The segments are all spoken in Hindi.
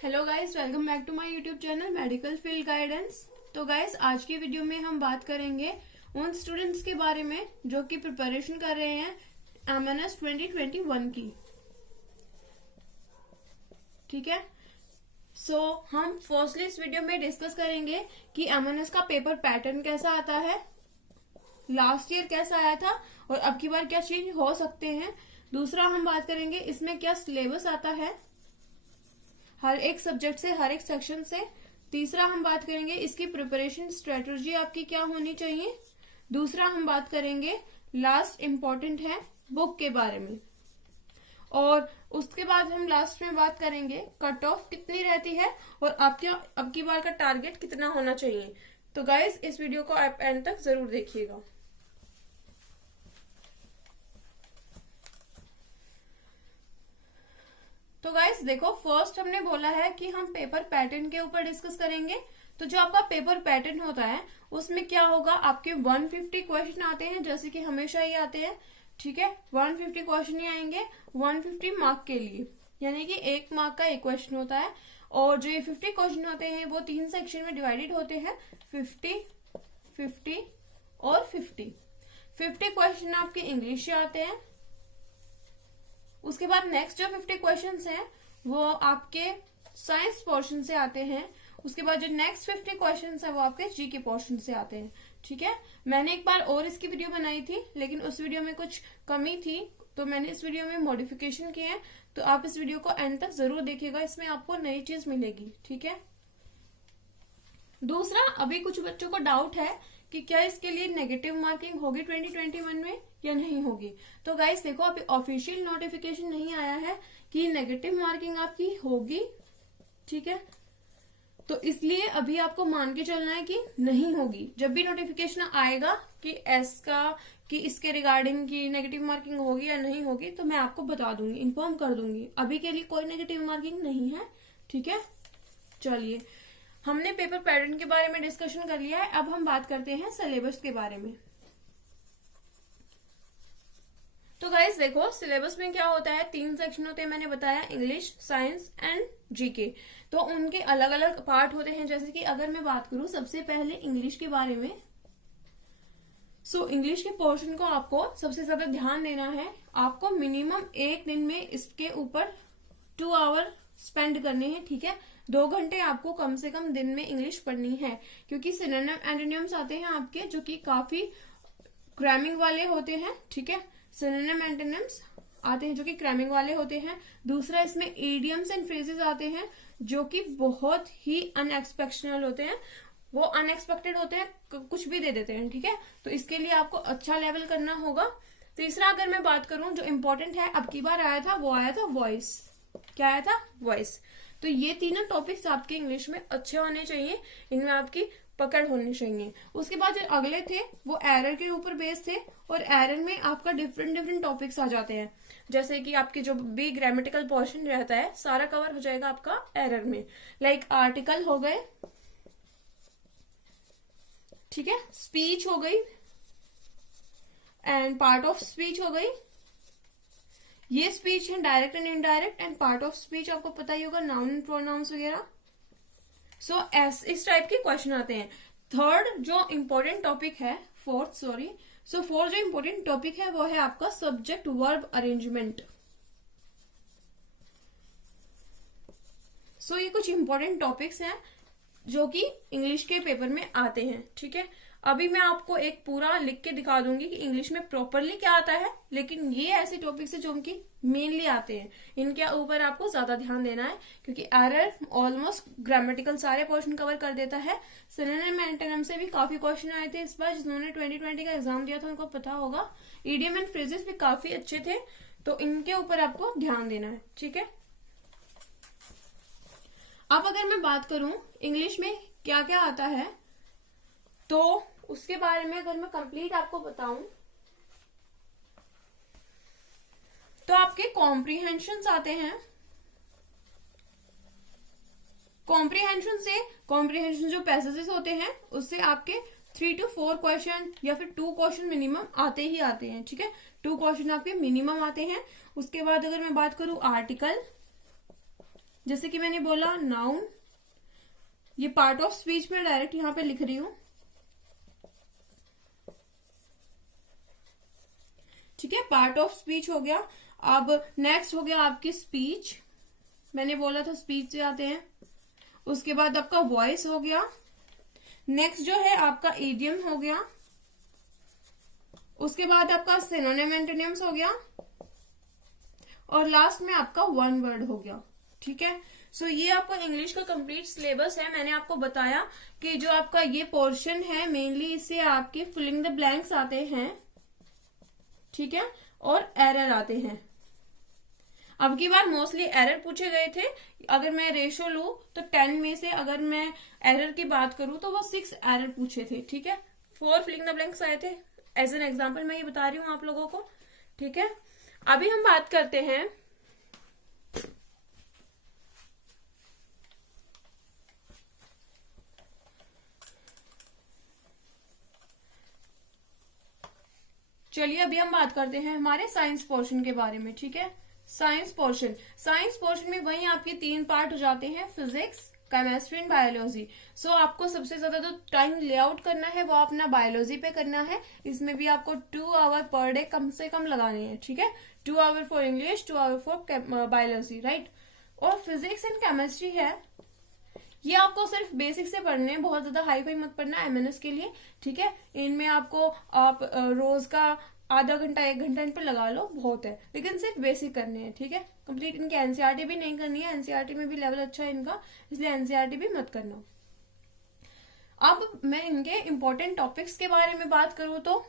Hello guys, welcome back to my YouTube channel medical field guidance. तो गाइस, आज की वीडियो में हम बात करेंगे उन स्टूडेंट्स के बारे में जो कि प्रिपरेशन कर रहे हैं एमएनएस 2021 की। ठीक है, हम फर्स्टली इस वीडियो में डिस्कस करेंगे कि एमएनएस का पेपर पैटर्न कैसा आता है, लास्ट ईयर कैसा आया था और अब की बार क्या चेंज हो सकते हैं। दूसरा, हम बात करेंगे इसमें क्या सिलेबस आता है हर एक सब्जेक्ट से, हर एक सेक्शन से। तीसरा, हम बात करेंगे इसकी प्रिपरेशन स्ट्रेटजी आपकी क्या होनी चाहिए। दूसरा, हम बात करेंगे लास्ट इम्पोर्टेंट है बुक के बारे में। और उसके बाद हम लास्ट में बात करेंगे कट ऑफ कितनी रहती है और आपका अब की बार का टारगेट कितना होना चाहिए। तो गाइज, इस वीडियो को आप एंड तक जरूर देखिएगा। तो गाइस देखो, फर्स्ट हमने बोला है कि हम पेपर पैटर्न के ऊपर डिस्कस करेंगे। तो जो आपका पेपर पैटर्न होता है उसमें क्या होगा, आपके 150 क्वेश्चन आते हैं, जैसे कि हमेशा ही आते हैं। ठीक है, 150 क्वेश्चन ही आएंगे 150 मार्क के लिए, यानी कि 1 मार्क का एक क्वेश्चन होता है। और जो ये 50 क्वेश्चन होते हैं वो 3 सेक्शन में डिवाइडेड होते हैं, 50, 50 और 50। 50 क्वेश्चन आपके इंग्लिश से आते हैं। उसके बाद नेक्स्ट जो 50 क्वेश्चंस हैं वो आपके साइंस पोर्शन से आते हैं। उसके बाद जो नेक्स्ट 50 क्वेश्चंस है वो आपके जीके पोर्शन से आते हैं। ठीक है, मैंने एक बार और इसकी वीडियो बनाई थी, लेकिन उस वीडियो में कुछ कमी थी तो मैंने इस वीडियो में मॉडिफिकेशन किए हैं। तो आप इस वीडियो को एंड तक जरूर देखिएगा, इसमें आपको नई चीज मिलेगी। ठीक है, दूसरा, अभी कुछ बच्चों को डाउट है कि क्या इसके लिए नेगेटिव मार्किंग होगी 2021 में या नहीं होगी। तो गाइस देखो, अभी ऑफिशियल नोटिफिकेशन नहीं आया है कि नेगेटिव मार्किंग आपकी होगी। ठीक है, तो इसलिए अभी आपको मान के चलना है कि नहीं होगी। जब भी नोटिफिकेशन आएगा कि इसके रिगार्डिंग की नेगेटिव मार्किंग होगी या नहीं होगी, तो मैं आपको बता दूंगी, इन्फॉर्म कर दूंगी। अभी के लिए कोई नेगेटिव मार्किंग नहीं है। ठीक है, चलिए, हमने पेपर पैटर्न के बारे में डिस्कशन कर लिया है। अब हम बात करते हैं सिलेबस के बारे में। तो गाइस देखो, सिलेबस में क्या होता है, 3 सेक्शन होते हैं, मैंने बताया, इंग्लिश, साइंस एंड जीके। तो उनके अलग अलग पार्ट होते हैं। जैसे कि अगर मैं बात करूं सबसे पहले इंग्लिश के बारे में, इंग्लिश के पोर्शन को आपको सबसे ज्यादा ध्यान देना है। आपको मिनिमम एक दिन में इसके ऊपर 2 आवर स्पेंड करने हैं। ठीक है, 2 घंटे आपको कम से कम दिन में इंग्लिश पढ़नी है, क्योंकि सिनोनिम एंटोनिम्स आते हैं आपके जो कि काफी क्रैमिंग वाले होते हैं। ठीक है, सिनोनिम एंटोनिम्स आते हैं जो कि क्रैमिंग वाले होते हैं। दूसरा, इसमें इडियम्स एंड फ्रेजेस आते हैं जो कि बहुत ही अनएक्सपेक्टेड होते हैं। वो अनएक्सपेक्टेड होते हैं, कुछ भी दे देते हैं। ठीक है, तो इसके लिए आपको अच्छा लेवल करना होगा। तीसरा, अगर मैं बात करूं जो इम्पोर्टेंट है, अब की बार आया था, वो आया था वॉइस। क्या आया था? वॉइस। तो ये तीनों टॉपिक्स आपके इंग्लिश में अच्छे होने चाहिए, इनमें आपकी पकड़ होनी चाहिए। उसके बाद जो अगले थे वो एरर के ऊपर बेस्ड थे, और एरर में आपका डिफरेंट टॉपिक्स आ जाते हैं। जैसे कि आपके जो भी ग्रामेटिकल पोर्शन रहता है सारा कवर हो जाएगा आपका एरर में। लाइक आर्टिकल हो गए, ठीक है, स्पीच हो गई एंड पार्ट ऑफ स्पीच हो गई। ये स्पीच है direct and indirect, and part of speech आपको पता ही होगा, नाउन एंड प्रोनाउंस वगैरह। इस टाइप के क्वेश्चन आते हैं। थर्ड जो इम्पोर्टेंट टॉपिक है, फोर्थ जो इम्पोर्टेंट टॉपिक है वो है आपका सब्जेक्ट वर्ब अरेंजमेंट। ये कुछ इम्पोर्टेंट टॉपिक्स हैं जो कि इंग्लिश के पेपर में आते हैं। ठीक है, अभी मैं आपको एक पूरा लिख के दिखा दूंगी कि इंग्लिश में प्रॉपरली क्या आता है, लेकिन ये ऐसे टॉपिक्स है जो उनकी मेनली आते हैं, इनके ऊपर आपको ज्यादा ध्यान देना है, क्योंकि एरर ऑलमोस्ट ग्रामेटिकल सारे पोर्शन कवर कर देता है। सिनोनिम एंटोनिम से भी काफी क्वेश्चन आए थे इस बार, जिन्होंने 2020 का एग्जाम दिया था उनको पता होगा। इडियम एंड फ्रेजेस भी काफी अच्छे थे, तो इनके ऊपर आपको ध्यान देना है। ठीक है, अब अगर मैं बात करूं इंग्लिश में क्या क्या आता है, तो उसके बारे में अगर मैं कंप्लीट आपको बताऊं तो आपके कॉम्प्रीहेंशन आते हैं। कॉम्प्रीहेंशन जो पैसेजेस होते हैं उससे आपके 3 to 4 क्वेश्चन या फिर 2 क्वेश्चन मिनिमम आते ही आते हैं। ठीक है, 2 क्वेश्चन आपके मिनिमम आते हैं। उसके बाद अगर मैं बात करूं आर्टिकल, जैसे कि मैंने बोला नाउन, ये पार्ट ऑफ स्पीच में डायरेक्ट यहां पे लिख रही हूं, ठीक है, पार्ट ऑफ स्पीच हो गया। अब नेक्स्ट हो गया आपकी स्पीच, मैंने बोला था स्पीच से आते हैं। उसके बाद आपका वॉइस हो गया। नेक्स्ट जो है आपका इडियम हो गया। उसके बाद आपका सिनोनिम एंटोनिम्स हो गया, और लास्ट में आपका वन वर्ड हो गया, ठीक है। सो ये आपका इंग्लिश का कंप्लीट सिलेबस है। मैंने आपको बताया कि जो आपका ये पोर्शन है मेनली इससे आपके फिलिंग द ब्लैंक्स आते हैं, ठीक है, और एरर आते हैं। अब की बार मोस्टली एरर पूछे गए थे। अगर मैं रेशो लू तो 10 में से अगर मैं एरर की बात करूं तो वो 6 एरर पूछे थे, ठीक है। 4 फिलिंग द ब्लैंक्स आए थे। एज एन एग्जाम्पल मैं ये बता रही हूं आप लोगों को, ठीक है। अभी हम बात करते हैं चलिए अभी हम बात करते हैं हमारे साइंस पोर्शन के बारे में, ठीक है। साइंस पोर्शन में वही आपके 3 पार्ट हो जाते हैं, फिजिक्स, केमिस्ट्री एंड बायोलॉजी। सो आपको सबसे ज्यादा जो टाइम लेआउट करना है वो अपना बायोलॉजी पे करना है। इसमें भी आपको 2 आवर पर डे कम से कम लगाने हैं, ठीक है। 2 hour for English, 2 hour for biology, right. और फिजिक्स एंड केमिस्ट्री है, ये आपको सिर्फ बेसिक से पढ़ने हैं, बहुत ज्यादा हाई फाई मत पढ़ना एमएनएस के लिए, ठीक है। इनमें आपको आप रोज का आधा घंटा 1 घंटा इन पर लगा लो, बहुत है, लेकिन सिर्फ बेसिक करने हैं, ठीक है। कंप्लीट इनकी एनसीईआरटी भी नहीं करनी है, एनसीईआरटी में भी लेवल अच्छा है इनका, इसलिए एनसीईआरटी भी मत करना। अब मैं इनके इंपॉर्टेंट टॉपिक्स के बारे में बात करूं तो,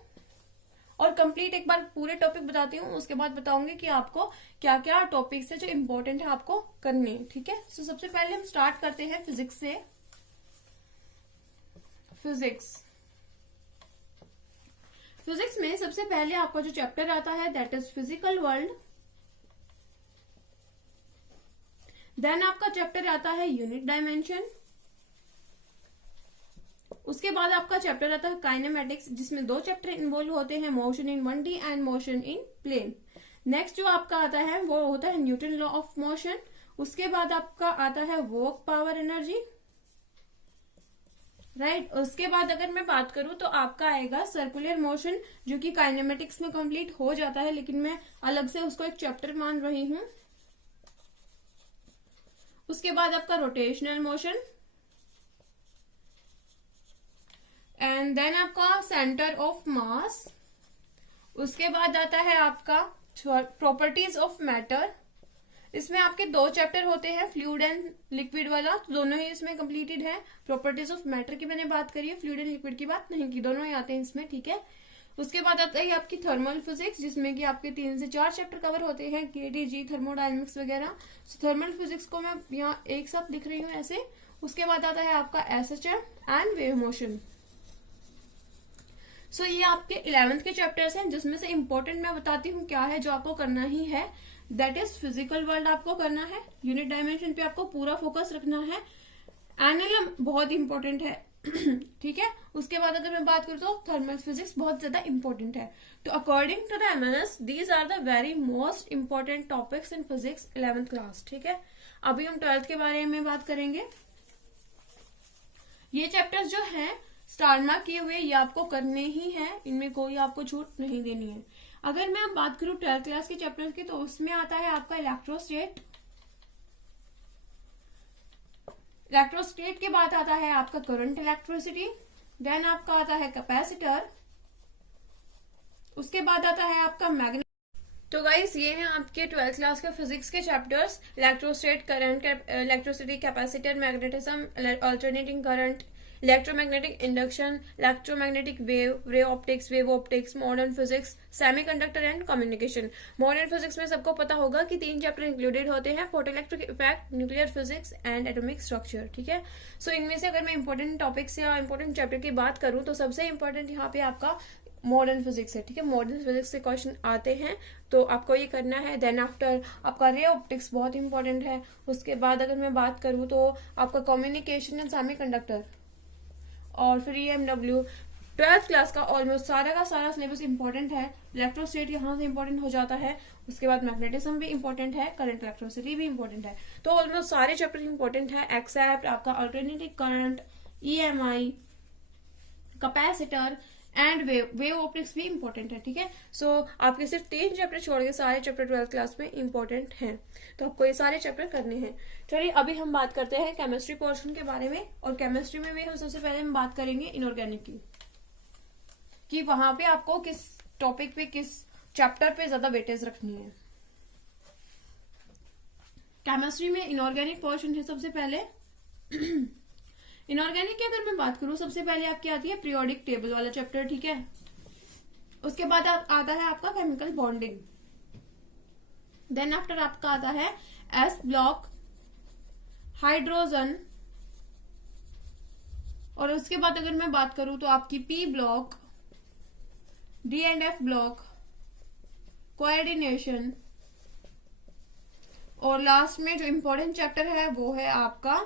और कंप्लीट एक बार पूरे टॉपिक बताती हूँ, उसके बाद बताऊंगी कि आपको क्या क्या टॉपिक्स है जो इम्पोर्टेंट है आपको करने, ठीक है। सो सबसे पहले हम स्टार्ट करते हैं फिजिक्स से। फिजिक्स में सबसे पहले आपका जो चैप्टर आता है that is physical world. Then आपका चैप्टर आता है यूनिट डायमेंशन। उसके बाद आपका चैप्टर आता है काइनेमेटिक्स, जिसमें 2 चैप्टर इन्वॉल्व होते हैं, motion in 1D and motion in plane. Next जो आपका आता है वो होता है न्यूटन लॉ ऑफ मोशन। उसके बाद आपका आता है वर्क पावर एनर्जी, राइट। उसके बाद अगर मैं बात करूं तो आपका आएगा सर्कुलर मोशन, जो कि काइनेमेटिक्स में कंप्लीट हो जाता है, लेकिन मैं अलग से उसको एक चैप्टर मान रही हूं। उसके बाद आपका रोटेशनल मोशन, एंड देन आपका सेंटर ऑफ मास। उसके बाद आता है आपका प्रॉपर्टीज ऑफ मैटर। इसमें आपके 2 चैप्टर होते हैं, फ्लूइड एंड लिक्विड वाला, तो दोनों ही इसमें कंप्लीटेड है। प्रॉपर्टीज ऑफ मैटर की मैंने बात करी है, फ्लूइड एंड लिक्विड की बात नहीं की, दोनों ही आते हैं इसमें, ठीक है। उसके बाद आता है आपकी थर्मल फिजिक्स, जिसमें कि आपके 3 से 4 चैप्टर कवर होते हैं, केटीजी, थर्मोडायनेमिक्स वगैरह। थर्मल फिजिक्स को मैं यहाँ एक साथ लिख रही हूँ ऐसे। उसके बाद आता है आपका एसएचएम एंड वेव मोशन। सो ये आपके 11th के चैप्टर्स हैं, जिसमें से इंपॉर्टेंट मैं बताती हूँ क्या है जो आपको करना ही है। दैट इज फिजिकल वर्ल्ड आपको करना है, यूनिट डायमेंशन पे आपको पूरा फोकस रखना है, एनएलएम बहुत इंपॉर्टेंट है, ठीक है। उसके बाद अगर मैं बात करूँ तो थर्मल फिजिक्स बहुत ज्यादा इंपॉर्टेंट है। तो according to the MNS these are the very most important topics in physics 11th class, ठीक है। अभी हम 12th के बारे में बात करेंगे। ये चैप्टर्स जो है स्टार मार्क किए हुए, ये आपको करने ही है, इनमें कोई आपको छूट नहीं देनी है। अगर मैं अब बात करूं 12th क्लास के चैप्टर की, तो उसमें आता है आपका इलेक्ट्रोस्टेट। इलेक्ट्रोस्टेट के बाद आता है आपका करंट इलेक्ट्रिसिटी। देन आपका आता है कैपेसिटर। उसके बाद आता है आपका मैग्नेट। तो गाइस ये हैं आपके 12th क्लास के फिजिक्स के chapters, इलेक्ट्रोस्टेट, current, electricity, capacitor, magnetism, alternating current, electromagnetic induction, electromagnetic wave optics, modern physics, semiconductor and communication. Modern physics में सबको पता होगा कि 3 चैप्टर इंक्लूडेड होते हैं, photoelectric effect, nuclear physics and atomic structure, ठीक है। सो इनमें से अगर मैं इंपॉर्टेंट टॉपिक्स या इंपॉर्टेंट चैप्टर की बात करूं तो सबसे इंपॉर्टेंट यहाँ पे आपका मॉडर्न फिजिक्स है, ठीक है। मॉडर्न फिजिक्स से क्वेश्चन आते हैं तो आपको ये करना है। देन आफ्टर आपका रे ऑप्टिक्स बहुत इंपॉर्टेंट है। उसके बाद अगर मैं बात करूं तो आपका कम्युनिकेशन एंड सेमीकंडक्टर, और फिर EMW, ट्वेल्थ क्लास का ऑलमोस्ट सारा का सारा सिलेबस इंपॉर्टेंट है। इलेक्ट्रोस्टेट यहाँ से इंपॉर्टेंट हो जाता है, उसके बाद मैग्नेटिज्म भी इंपॉर्टेंट है, करंट इलेक्ट्रिसिटी भी इंपॉर्टेंट है। तो ऑलमोस्ट सारे चैप्टर इंपॉर्टेंट है एक्सेप्ट आपका alternative current, EMI, capacitor and wave optics भी इंपॉर्टेंट है। ठीक है, सो आपके सिर्फ 3 चैप्टर छोड़ के सारे चैप्टर 12th क्लास में इंपॉर्टेंट हैं, तो आपको ये सारे चैप्टर करने हैं। चलिए अभी हम बात करते हैं केमिस्ट्री पोर्शन के बारे में, और केमिस्ट्री में भी हम सबसे पहले हम बात करेंगे इनऑर्गेनिक की, कि वहां पे आपको किस टॉपिक पे, किस चैप्टर पे ज्यादा वेटेज रखनी है। केमिस्ट्री में इनऑर्गेनिक पोर्शन है सबसे पहले। इनऑर्गेनिक की अगर मैं बात करूं, सबसे पहले आपकी आती है पीरियोडिक टेबल वाला चैप्टर। ठीक है, उसके बाद आता है आपका केमिकल बॉन्डिंग, देन आफ्टर आपका आता है एस ब्लॉक, हाइड्रोजन, और उसके बाद अगर मैं बात करूं तो आपकी P block, D and F block, coordination, और लास्ट में जो इंपॉर्टेंट चैप्टर है वो है आपका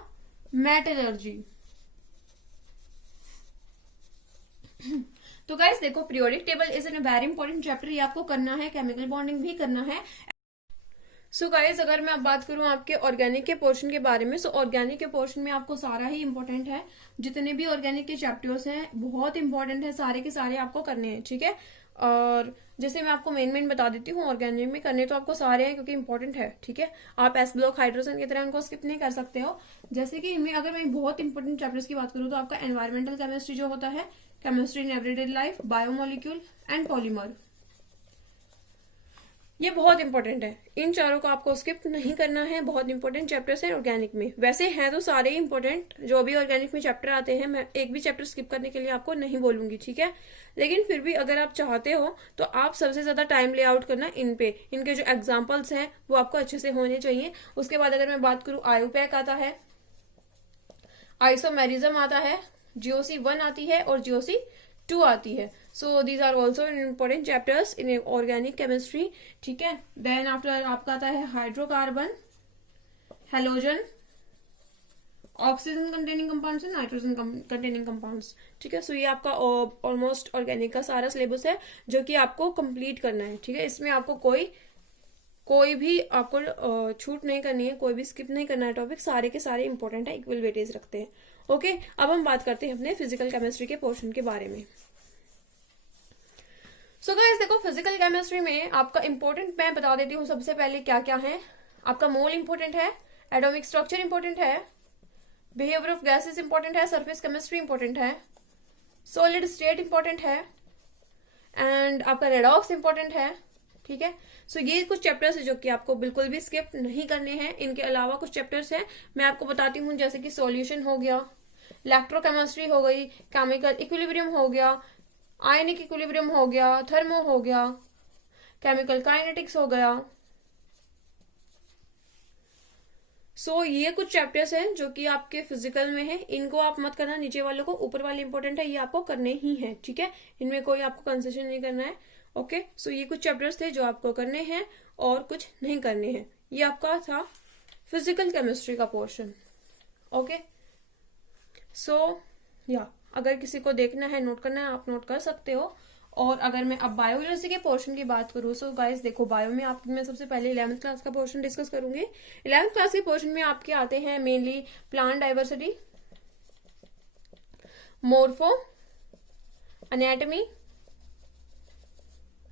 मेटलर्जी। तो गाइस देखो, periodic table is an very important chapter, ये आपको करना है, केमिकल बॉन्डिंग भी करना है। सो गाइस अगर मैं अब बात करूं आपके ऑर्गेनिक के पोर्शन के बारे में, सो ऑर्गेनिक के पोर्शन में आपको सारा ही इंपॉर्टेंट है, जितने भी ऑर्गेनिक के चैप्टर्स हैं बहुत इंपॉर्टेंट है, सारे के सारे आपको करने हैं। ठीक है, और जैसे मैं आपको मेन बता देती हूँ, ऑर्गेनिक में करने तो आपको सारे हैं क्योंकि इंपॉर्टेंट है। ठीक है, आप एस ब्लॉक, हाइड्रोजन की तरह उनको स्किप नहीं कर सकते हो। जैसे कि अगर मैं बहुत इंपॉर्टेंट चैप्टर्स की बात करूँ तो आपका एनवायरमेंटल केमिस्ट्री जो होता है, chemistry in everyday life, biomolecule and polymer, ये बहुत इंपॉर्टेंट है। इन चारों को आपको स्किप नहीं करना है, बहुत इंपॉर्टेंट चैप्टर्स हैं ऑर्गेनिक में। वैसे हैं तो सारे ही इंपॉर्टेंट, जो भी ऑर्गेनिक में चैप्टर आते हैं, मैं एक भी चैप्टर स्किप करने के लिए आपको नहीं बोलूंगी। ठीक है, लेकिन फिर भी अगर आप चाहते हो तो आप सबसे ज्यादा टाइम ले आउट करना इन पे, इनके जो एग्जाम्पल्स हैं वो आपको अच्छे से होने चाहिए। उसके बाद अगर मैं बात करूं, आयुपैक आता है, आइसोमेरिज्म आता है, GOC1 आती है और GOC2 आती है। So these are also important chapters in organic chemistry. ठीक है, देन आफ्टर आपका आता है hydrocarbon, halogen, oxygen containing compounds and nitrogen containing compounds. ठीक है, सो ये आपका ऑलमोस्ट ऑर्गेनिक का सारा सिलेबस है जो कि आपको कंप्लीट करना है। ठीक है, इसमें आपको कोई भी आपको छूट नहीं करनी है, कोई भी स्किप नहीं करना है टॉपिक, सारे के सारे इंपॉर्टेंट है, इक्वल वेटेज रखते हैं। ओके, अब हम बात करते हैं अपने फिजिकल केमिस्ट्री के पोर्शन के बारे में। सो गाइस देखो, फिजिकल केमिस्ट्री में आपका इंपॉर्टेंट मैं बता देती हूँ सबसे पहले क्या क्या है। आपका मोल इंपॉर्टेंट है, एटॉमिक स्ट्रक्चर इंपॉर्टेंट है, बिहेवियर ऑफ गैसेस इंपॉर्टेंट है, सरफेस केमिस्ट्री इंपॉर्टेंट है, सॉलिड स्टेट इंपॉर्टेंट है, एंड आपका रेडॉक्स इंपॉर्टेंट है। ठीक है, सो ये कुछ चैप्टर्स है जो कि आपको बिल्कुल भी स्किप नहीं करने हैं। इनके अलावा कुछ चैप्टर्स हैं मैं आपको बताती हूँ, जैसे कि सॉल्यूशन हो गया, इलेक्ट्रोकेमिस्ट्री हो गई, केमिकल इक्विलिब्रियम हो गया, आयनिक इक्विलिब्रियम हो गया, थर्मो हो गया, केमिकल काइनेटिक्स हो गया। सो ये कुछ चैप्टर्स हैं जो कि आपके फिजिकल में है, इनको आप मत करना, नीचे वालों को, ऊपर वाले इंपॉर्टेंट है, ये आपको करने ही है। ठीक है, इनमें कोई आपको कंसेशन नहीं करना है। ओके, सो ये कुछ चैप्टर्स थे जो आपको करने हैं और कुछ नहीं करने हैं। ये आपका था फिजिकल केमिस्ट्री का पोर्शन। ओके, सो या अगर किसी को देखना है, नोट करना है, आप नोट कर सकते हो। और अगर मैं अब बायोलॉजी के पोर्शन की बात करूँ, सो गाइस देखो, बायो में आप मैं सबसे पहले 11th क्लास का पोर्शन डिस्कस करूंगी। 11th क्लास के पोर्शन में आपके आते हैं mainly plant diversity, मोर्फो, anatomy,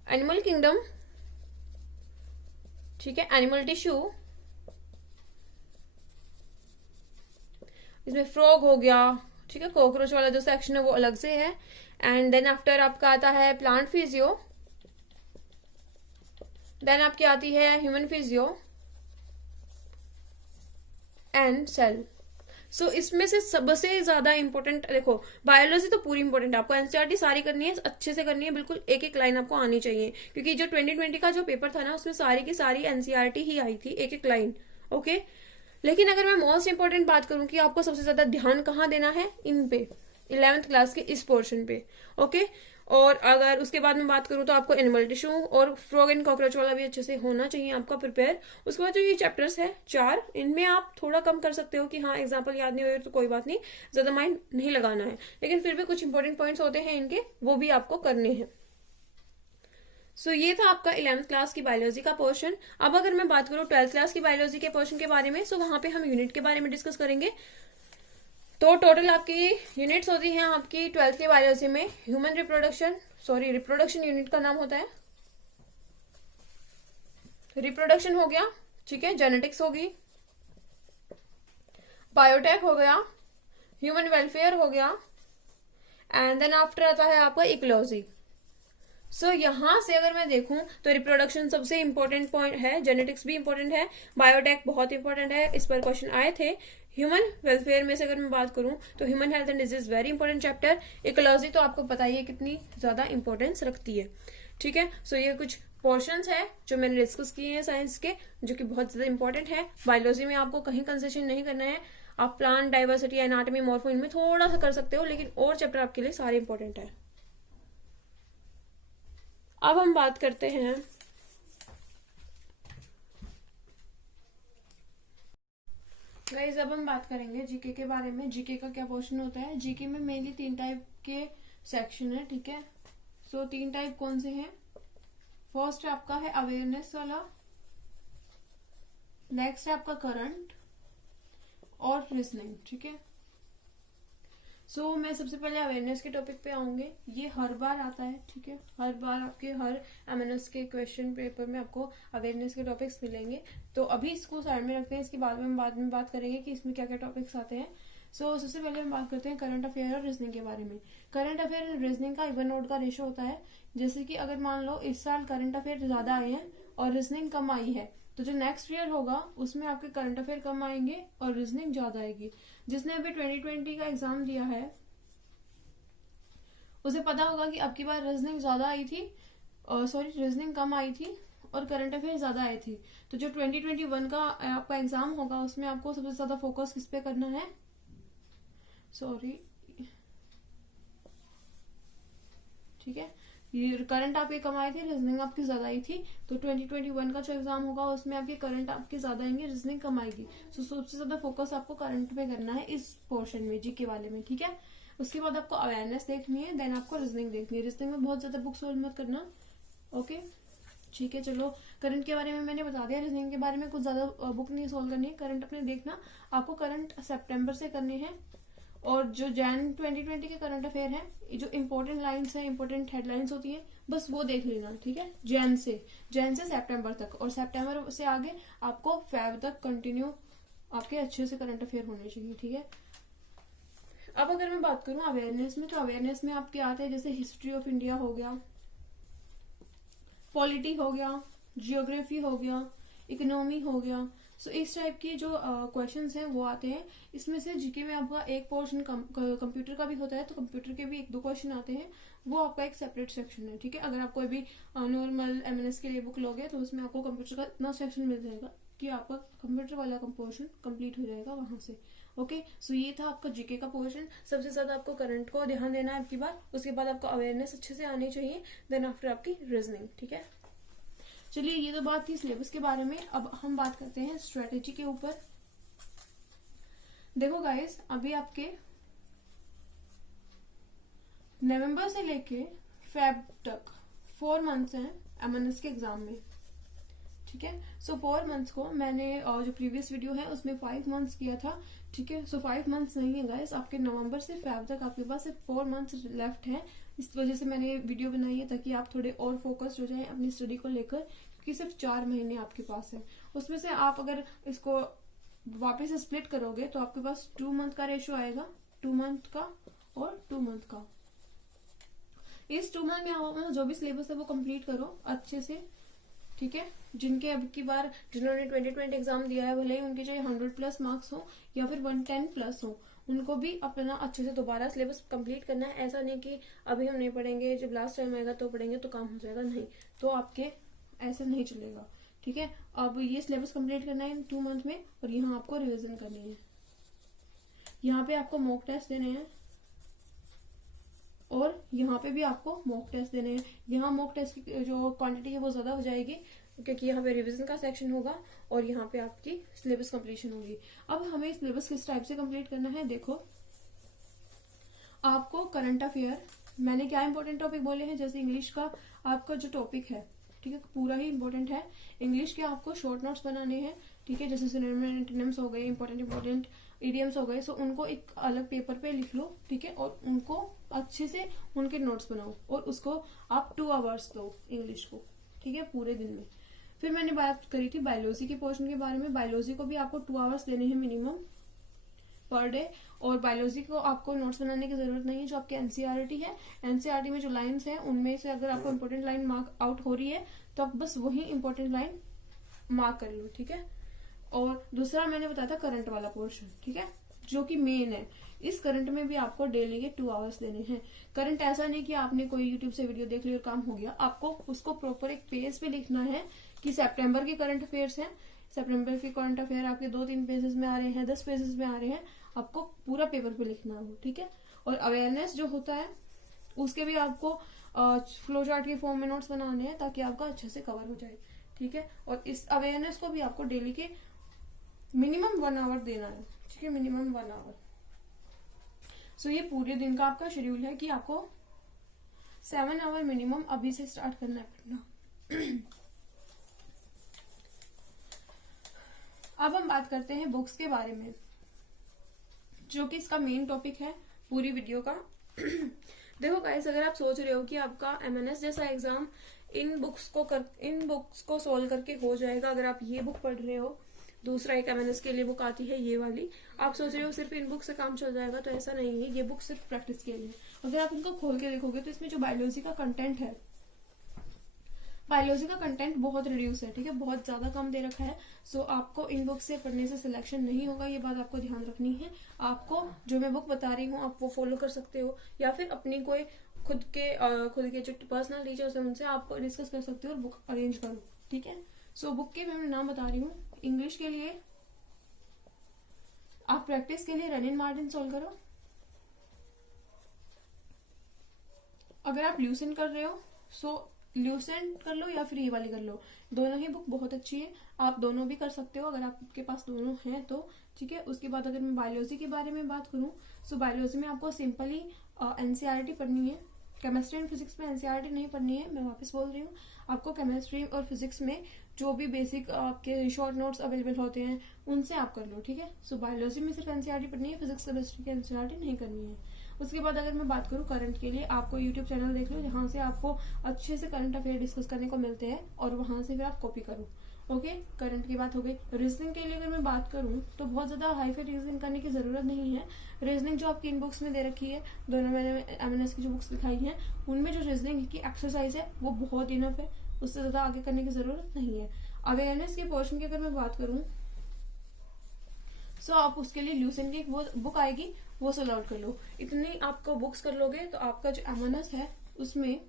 animal kingdom, ठीक है, एनिमल टिश्यू, इसमें फ्रॉग हो गया, ठीक है, कॉकरोच वाला जो सेक्शन है वो अलग से है। एंड देन आफ्टर आपका आता है प्लांट फिजियो, देन आपकी आती है ह्यूमन फिजियो एंड सेल। सो इसमें से सबसे ज्यादा इंपॉर्टेंट देखो, बायोलॉजी तो पूरी इंपॉर्टेंट है, आपको एनसीईआरटी सारी करनी है, अच्छे से करनी है, बिल्कुल एक एक लाइन आपको आनी चाहिए, क्योंकि जो 2020 का जो पेपर था ना, उसमें सारी की सारी एनसीईआरटी ही आई थी, एक एक लाइन। ओके, लेकिन अगर मैं मोस्ट इंपॉर्टेंट बात करूं कि आपको सबसे ज्यादा ध्यान कहाँ देना है, इन पे 11th क्लास के इस पोर्शन पे। ओके, और अगर उसके बाद में बात करूँ तो आपको एनिमल टिश्यू और फ्रॉग एंड कॉकरोच वाला भी अच्छे से होना चाहिए आपका प्रिपेयर। उसके बाद जो ये चैप्टर्स है 4, इनमें आप थोड़ा कम कर सकते हो कि हाँ एग्जाम्पल याद नहीं हो तो कोई बात नहीं, ज्यादा माइंड नहीं लगाना है, लेकिन फिर भी कुछ इंपॉर्टेंट पॉइंट्स होते हैं इनके, वो भी आपको करने हैं। ये था आपका 11th क्लास की बायोलॉजी का पोर्शन। अब अगर मैं बात करूँ 12th क्लास की बायोलॉजी के पोर्शन के बारे में, वहां पे हम यूनिट के बारे में डिस्कस करेंगे। तो टोटल आपकी यूनिट्स होती हैं आपकी 12th की बायोलॉजी में, ह्यूमन रिप्रोडक्शन यूनिट का नाम होता है, रिप्रोडक्शन हो गया, ठीक है, जेनेटिक्स होगी, बायोटेक हो गया, ह्यूमन वेलफेयर हो गया, एंड देन आफ्टर आता है आपका इकोलॉजी। यहां से अगर मैं देखूं तो रिप्रोडक्शन सबसे इंपॉर्टेंट पॉइंट है, जेनेटिक्स भी इंपॉर्टेंट है, बायोटेक बहुत इंपॉर्टेंट है, इस पर क्वेश्चन आए थे। ह्यूमन वेलफेयर में से अगर मैं बात करूं तो human health and disease very important chapter. Ecology तो आपको पता ही है कितनी ज्यादा इंपॉर्टेंस रखती है, ठीक है। ये कुछ पोर्शंस है जो मैंने डिस्कस किए हैं साइंस के, जो कि बहुत ज्यादा इंपॉर्टेंट है। बायोलॉजी में आपको कहीं कंसेशन नहीं करना है, आप प्लांट डाइवर्सिटी, एनाटॉमी, मॉर्फो इनमें थोड़ा सा कर सकते हो, लेकिन और चैप्टर आपके लिए सारे इंपॉर्टेंट है। अब हम बात करते हैं गाइस, अब हम बात करेंगे जीके के बारे में। जीके का क्या पोर्शन होता है? जीके में मेनली 3 टाइप के सेक्शन है, ठीक है। 3 टाइप कौन से हैं? फर्स्ट आपका है अवेयरनेस वाला, नेक्स्ट है आपका करंट और रीजनिंग, ठीक है। मैं सबसे पहले अवेयरनेस के टॉपिक पे आऊंगे। ये हर बार आता है, ठीक है, हर बार आपके हर एमएनएस के क्वेश्चन पेपर में आपको अवेयरनेस के टॉपिक्स मिलेंगे। तो अभी इसको साइड में रखते हैं, इसके बाद में बात करेंगे कि इसमें क्या क्या टॉपिक्स आते हैं। सबसे पहले हम बात करते हैं करंट अफेयर और रीजनिंग के बारे में। करंट अफेयर और रीजनिंग का इवन आउट का रेशो होता है। जैसे कि अगर मान लो इस साल करंट अफेयर ज्यादा आए हैं और रीजनिंग कम आई है, तो जो नेक्स्ट ईयर होगा उसमें आपके करंट अफेयर कम आएंगे और रीजनिंग ज्यादा आएगी। जिसने अभी 2020 का एग्जाम दिया है उसे पता होगा कि अब की बार रीजनिंग ज्यादा आई थी, रीजनिंग कम आई थी और करंट अफेयर ज्यादा आई थी। तो जो 2021 का आपका एग्जाम होगा उसमें आपको सबसे ज्यादा फोकस किस पे करना है? ठीक है, ये करंट आपके कम आए थे, रीजनिंग आपकी ज्यादा आई थी। तो 2021 का जो एग्जाम होगा उसमें आपके करंट आपके ज्यादा आएंगे, रीजनिंग कम आएगी। सबसे ज्यादा फोकस आपको करंट पे करना है इस पोर्शन में, जीके वाले में, ठीक है। उसके बाद आपको अवेयरनेस देखनी है, देन आपको रीजनिंग देखनी है। रीजनिंग में बहुत ज्यादा बुक सोल्व मत करना, ओके, ठीक है। चलो, करंट के बारे में मैंने बता दिया, रीजनिंग के बारे में कुछ ज्यादा बुक नहीं सोल्व करनी है, करंट अपने देखना। आपको करंट सितंबर से करने हैं, और जो जैन 2020 के करंट अफेयर है, जो इंपॉर्टेंट लाइंस है, इंपॉर्टेंट हेडलाइंस होती है, बस वो देख लेना, ठीक है। जैन से सितंबर तक, और सितंबर से आगे आपको फेब तक कंटिन्यू आपके अच्छे से करंट अफेयर होने चाहिए, ठीक है। अब अगर मैं बात करूं अवेयरनेस में, तो अवेयरनेस में आपके आते हैं जैसे हिस्ट्री ऑफ इंडिया हो गया, पॉलिटी हो गया, जियोग्राफी हो गया, इकोनॉमी हो गया। इस टाइप के जो क्वेश्चंस हैं वो आते हैं। इसमें से जीके में आपका एक पोर्शन कंप्यूटर का भी होता है, तो कंप्यूटर के भी 1-2 क्वेश्चन आते हैं, वो आपका एक सेपरेट सेक्शन है, ठीक है। अगर आप कोई भी नॉर्मल एमएनएस के लिए बुक लोगे तो उसमें आपको कंप्यूटर का इतना सेक्शन मिल जाएगा कि आपका कंप्यूटर वाला पोर्शन कंप्लीट हो जाएगा वहां से, ओके। ये था आपका जीके का पोर्शन। सबसे ज्यादा आपको करंट को ध्यान देना है आपकी बार, उसके बाद आपको अवेयरनेस अच्छे से आनी चाहिए, देन आफ्टर आपकी रीजनिंग, ठीक है। चलिए, ये तो बात थी सिलेबस के बारे में। अब हम बात करते हैं स्ट्रेटेजी के ऊपर। देखो गाइस, अभी आपके नवंबर से लेके फेब तक 4 मंथ्स हैं एमएनएस के एग्जाम में, ठीक है। 4 मंथ्स को मैंने जो प्रीवियस वीडियो है उसमें 5 मंथ्स किया था, ठीक है। 5 मंथ्स नहीं है गाइस, आपके नवंबर से फेब तक आपके पास सिर्फ 4 मंथ्स लेफ्ट है। इस वजह से मैंने वीडियो बनाई है ताकि आप थोड़े और फोकस्ड हो जाएं अपनी स्टडी को लेकर, क्योंकि सिर्फ 4 महीने आपके पास है। उसमें से आप अगर इसको वापस से स्प्लिट करोगे तो आपके पास 2 मंथ का रेशो आएगा, 2 मंथ का और 2 मंथ का। इस 2 मंथ में आप जो भी सिलेबस है वो कंप्लीट करो अच्छे से, ठीक है। जिनके अब की बार जिन्होंने 2020 एग्जाम दिया है, भले ही उनके चाहे 100+ मार्क्स हो या फिर 110+ हो, उनको भी अपना अच्छे से दोबारा सिलेबस कंप्लीट करना है। ऐसा नहीं कि अभी हम नहीं पढ़ेंगे, जब लास्ट टाइम आएगा तो पढ़ेंगे तो काम हो जाएगा, नहीं, तो आपके ऐसा नहीं चलेगा, ठीक है। अब ये सिलेबस कंप्लीट करना है 2 मंथ में, और यहाँ आपको रिविजन करनी है। यहाँ पे आपको मॉक टेस्ट देने हैं, और यहाँ पे भी आपको मॉक टेस्ट देने हैं। यहाँ मॉक टेस्ट की जो क्वांटिटी है वो ज्यादा हो जाएगी क्योंकि यहाँ पे रिवीजन का सेक्शन होगा और यहाँ पे आपकी सिलेबस कंप्लीशन होगी। अब हमें सिलेबस किस टाइप से कंप्लीट करना है, देखो आपको करंट अफेयर, मैंने क्या इंपॉर्टेंट टॉपिक बोले हैं, जैसे इंग्लिश का आपका जो टॉपिक है, ठीक है, पूरा ही इंपॉर्टेंट है। इंग्लिश के आपको शॉर्ट नोट्स बनाने हैं, ठीक है, जैसे सिनोनिम्स हो गए, इंपॉर्टेंट इडियम्स हो गए, सो उनको एक अलग पेपर पे लिख लो, ठीक है, और उनको अच्छे से उनके नोट्स बनाओ और उसको आप 2 आवर्स दो इंग्लिश को, ठीक है, पूरे दिन में। फिर मैंने बात करी थी बायोलॉजी के पोर्शन के बारे में। बायोलॉजी को भी आपको 2 आवर्स देने हैं मिनिमम पर डे, और बायोलॉजी को आपको नोट्स बनाने की जरूरत नहीं है। जो आपके एनसीईआरटी है, एनसीईआरटी में जो लाइंस है उनमें से अगर आपको इंपॉर्टेंट लाइन मार्क आउट हो रही है तो आप बस वही इंपॉर्टेंट लाइन मार्क कर लो, ठीक है। और दूसरा मैंने बताया था करंट वाला पोर्शन, ठीक है, जो कि मेन है। इस करंट में भी आपको डेली के 2 आवर्स देने हैं। करंट ऐसा नहीं कि आपने कोई यूट्यूब से वीडियो देख ली और काम हो गया, आपको उसको प्रॉपर एक पेज पे लिखना है कि सितंबर के करंट अफेयर्स हैं, सितंबर के करंट अफेयर आपके 2-3 पेजेस में आ रहे हैं, 10 पेजेस में आ रहे हैं, आपको पूरा पेपर पे लिखना हो, ठीक है। और अवेयरनेस जो होता है उसके भी आपको फ्लो चार्ट के फॉर्म में नोट्स बनाने हैं ताकि आपका अच्छे से कवर हो जाए, ठीक है। और इस अवेयरनेस को भी आपको डेली के मिनिमम 1 आवर देना है, ठीक है, मिनिमम 1 आवर। सो ये पूरे दिन का आपका शेड्यूल है कि आपको 7 आवर मिनिमम अभी से स्टार्ट करना है पढ़ना। अब हम बात करते हैं बुक्स के बारे में, जो कि इसका मेन टॉपिक है पूरी वीडियो का। देखो गाइस, अगर आप सोच रहे हो कि आपका एमएनएस जैसा एग्जाम इन बुक्स को सॉल्व करके हो जाएगा, अगर आप ये बुक पढ़ रहे हो, दूसरा एक एमएनएस के लिए बुक आती है ये वाली, आप सोच रहे हो सिर्फ इन बुक से काम चल जाएगा, तो ऐसा नहीं है। ये बुक सिर्फ प्रैक्टिस के लिए। अगर आप इनको खोल के देखोगे तो इसमें जो बायोलॉजी का कंटेंट है, बायोलॉजी का कंटेंट बहुत रिड्यूस है, ठीक है, बहुत ज्यादा कम दे रखा है। सो आपको इन बुक से पढ़ने से सिलेक्शन नहीं होगा, ये बात आपको ध्यान रखनी है। आपको जो मैं बुक बता रही हूँ आप वो फॉलो कर सकते हो, या फिर अपनी कोई खुद के जो पर्सनल टीचर्स है उनसे आप डिस्कस कर सकते हो और बुक अरेंज करो, ठीक है। सो बुक के मैं नाम बता रही हूँ। इंग्लिश के लिए आप प्रैक्टिस के लिए रनिन मार्टिन सॉल्व करो। अगर आप ल्यूसेंट कर रहे हो सो ल्यूसेंट कर लो या फिर ये वाली कर लो, दोनों ही बुक बहुत अच्छी है, आप दोनों भी कर सकते हो अगर आपके पास दोनों हैं तो, ठीक है। उसके बाद अगर मैं बायोलॉजी के बारे में बात करूं, सो बायोलॉजी में आपको सिंपली एनसीईआरटी पढ़नी है। केमिस्ट्री एंड फिजिक्स में एनसीईआरटी नहीं पढ़नी है, मैं वापस बोल रही हूँ। आपको केमिस्ट्री और फिजिक्स में जो भी बेसिक आपके शॉर्ट नोट्स अवेलेबल होते हैं उनसे आप कर लो, ठीक है। सो बायोलॉजी में सिर्फ एनसीईआरटी पढ़नी है, फिजिक्स केमिस्ट्री की एनसीईआरटी नहीं करनी है। उसके बाद अगर मैं बात करूँ करंट के लिए, आपको यूट्यूब चैनल देख लो जहाँ से आपको अच्छे से करंट अफेयर डिस्कस करने को मिलते हैं और वहां से फिर आप कॉपी करो, ओके। करंट की बात हो गई। रीजनिंग के लिए अगर मैं बात करूँ तो बहुत ज्यादा हाई फाई रीजनिंग करने की जरूरत नहीं है। रीजनिंग जो आपकी इन बुक्स में दे रखी है, दोनों मैंने एमएनएस की जो बुक्स दिखाई हैं उनमें जो रीजनिंग की एक्सरसाइज है वो बहुत इनफ है, उससे ज्यादा आगे करने की जरूरत नहीं है। अवेयरनेस के पोर्शन की अगर मैं बात करूँ सो आप उसके लिए ल्यूसेंट की एक वो बुक आएगी, वो सेल आउट कर लो। इतनी आपको बुक्स कर लोगे तो आपका जो एमएनएस है उसमें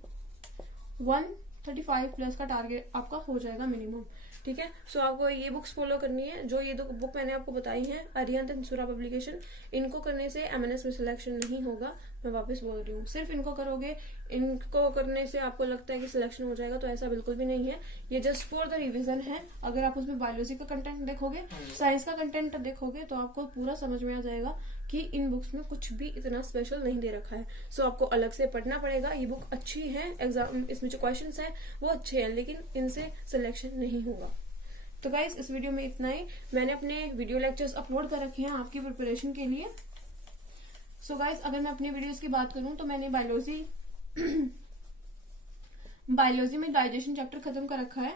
135 प्लस का टारगेट आपका हो जाएगा मिनिमम, ठीक है। सो आपको ये बुक्स फॉलो करनी है। जो ये 2 बुक मैंने आपको बताई हैं, अरिहंत एंड सुरा पब्लिकेशन, इनको करने से एमएनएस में सिलेक्शन नहीं होगा, मैं वापस बोल रही हूँ। सिर्फ इनको करोगे, इनको करने से आपको लगता है कि सिलेक्शन हो जाएगा, तो ऐसा बिल्कुल भी नहीं है। ये जस्ट फॉर द रिविजन है। अगर आप उसमें बायोलॉजी का कंटेंट देखोगे, साइंस का कंटेंट देखोगे, तो आपको पूरा समझ में आ जाएगा कि इन बुक्स में कुछ भी इतना स्पेशल नहीं दे रखा है। सो आपको अलग से पढ़ना पड़ेगा। ये बुक अच्छी है, एग्जाम इसमें जो क्वेश्चंस हैं वो अच्छे हैं, लेकिन इनसे सिलेक्शन नहीं होगा। तो गाइस, इस वीडियो में इतना ही। मैंने अपने वीडियो लेक्चर्स अपलोड कर रखे हैं आपकी प्रिपरेशन के लिए। सो गाइस, अगर मैं अपनी वीडियोस की बात करूं तो मैंने बायोलॉजी में डाइजेशन चैप्टर खत्म कर रखा है।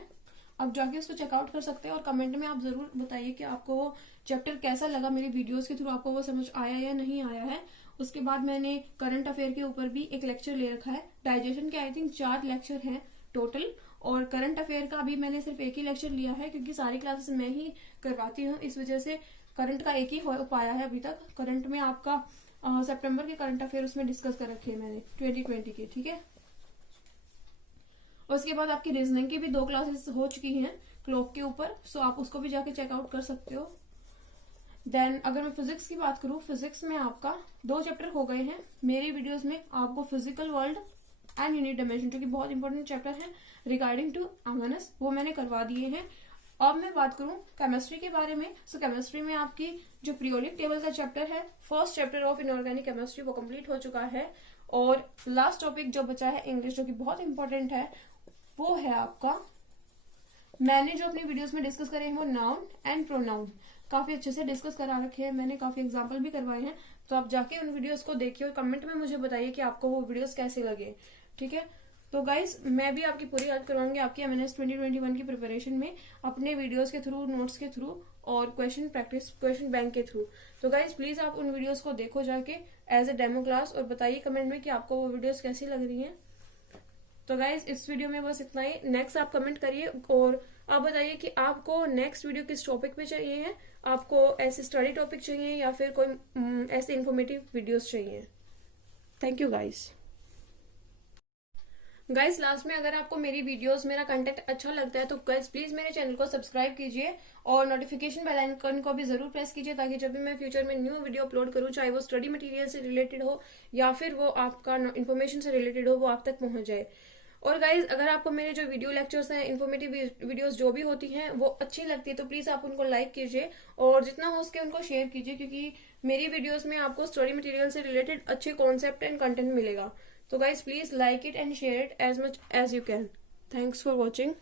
आप जाके उसको चेकआउट कर सकते हैं और कमेंट में आप जरूर बताइए कि आपको वो चैप्टर कैसा लगा, मेरी वीडियोस के थ्रू आपको वो समझ आया या नहीं आया है। उसके बाद मैंने करंट अफेयर के ऊपर भी एक लेक्चर ले रखा है। डाइजेशन के आई थिंक 4 लेक्चर हैं टोटल, और करंट अफेयर का अभी मैंने सिर्फ एक ही लेक्चर लिया है क्योंकि सारी क्लासेस मैं ही करवाती हूँ, इस वजह से करंट का एक ही हो पाया है अभी तक। करंट में आपका सितंबर के करंट अफेयर उसमें डिस्कस कर रखे हैं मैंने 2020 के, ठीक है। उसके बाद आपकी रीजनिंग की भी 2 क्लासेस हो चुकी हैं क्लॉक के ऊपर, सो आप उसको भी जाके चेकआउट कर सकते हो। देन अगर मैं फिजिक्स की बात करूँ, फिजिक्स में आपका 2 चैप्टर हो गए हैं। मेरी वीडियोस में आपको physical world and unit dimension, जो कि बहुत इंपॉर्टेंट चैप्टर है रिगार्डिंग टू एमएनएस, वो मैंने करवा दिए हैं। अब मैं बात करूं केमिस्ट्री के बारे में, सो केमिस्ट्री में आपकी जो पीरियोडिक टेबल का चैप्टर है, first chapter of inorganic chemistry, वो कंप्लीट हो चुका है। और लास्ट टॉपिक जो बचा है इंग्लिश, जो कि बहुत इंपॉर्टेंट है, वो है आपका, मैंने जो अपनी वीडियोस में डिस्कस करे हैं वो नाउन एंड प्रोनाउन काफी अच्छे से डिस्कस करा रखे हैं, मैंने काफी एग्जाम्पल भी करवाए हैं। तो आप जाके उन वीडियोस को देखिए और कमेंट में मुझे बताइए कि आपको वो वीडियोस कैसे लगे। ठीक है, तो गाइज मैं भी आपकी पूरी हेल्प करवाऊंगी आपकी एमएनएस 2021 की प्रिपरेशन में, अपने वीडियोस के थ्रू, नोट्स के थ्रू और क्वेश्चन प्रैक्टिस, क्वेश्चन बैंक के थ्रू। तो गाइज प्लीज आप उन वीडियोस को देखो जाके एज ए डेमो क्लास, और बताइए कमेंट में कि आपको वो वीडियोस कैसी लग रही हैं। तो गाइज इस वीडियो में बस इतना ही। नेक्स्ट आप कमेंट करिए और आप बताइए कि आपको नेक्स्ट वीडियो किस टॉपिक पे चाहिए है, आपको ऐसे स्टडी टॉपिक चाहिए या फिर कोई ऐसे इन्फॉर्मेटिव वीडियोस चाहिए। Thank you guys. Guys last में अगर आपको मेरी वीडियोस, मेरा कंटेंट अच्छा लगता है तो गाइस प्लीज मेरे चैनल को सब्सक्राइब कीजिए और नोटिफिकेशन बेल आइकन को भी जरूर प्रेस कीजिए, ताकि जब भी मैं फ्यूचर में न्यू वीडियो अपलोड करूं, चाहे वो स्टडी मटेरियल से रिलेटेड हो या फिर वो आपका इन्फॉर्मेशन से रिलेटेड हो, वो आप तक पहुंच जाए। और गाइज अगर आपको मेरे जो वीडियो लेक्चर्स हैं, इन्फॉर्मेटिव वीडियोस जो भी होती हैं, वो अच्छी लगती है तो प्लीज आप उनको लाइक कीजिए और जितना हो सके उनको शेयर कीजिए, क्योंकि मेरी वीडियोस में आपको स्टडी मटेरियल से रिलेटेड अच्छे कॉन्सेप्ट एंड कंटेंट मिलेगा। तो guys please like it and share it as much as you can. Thanks for watching.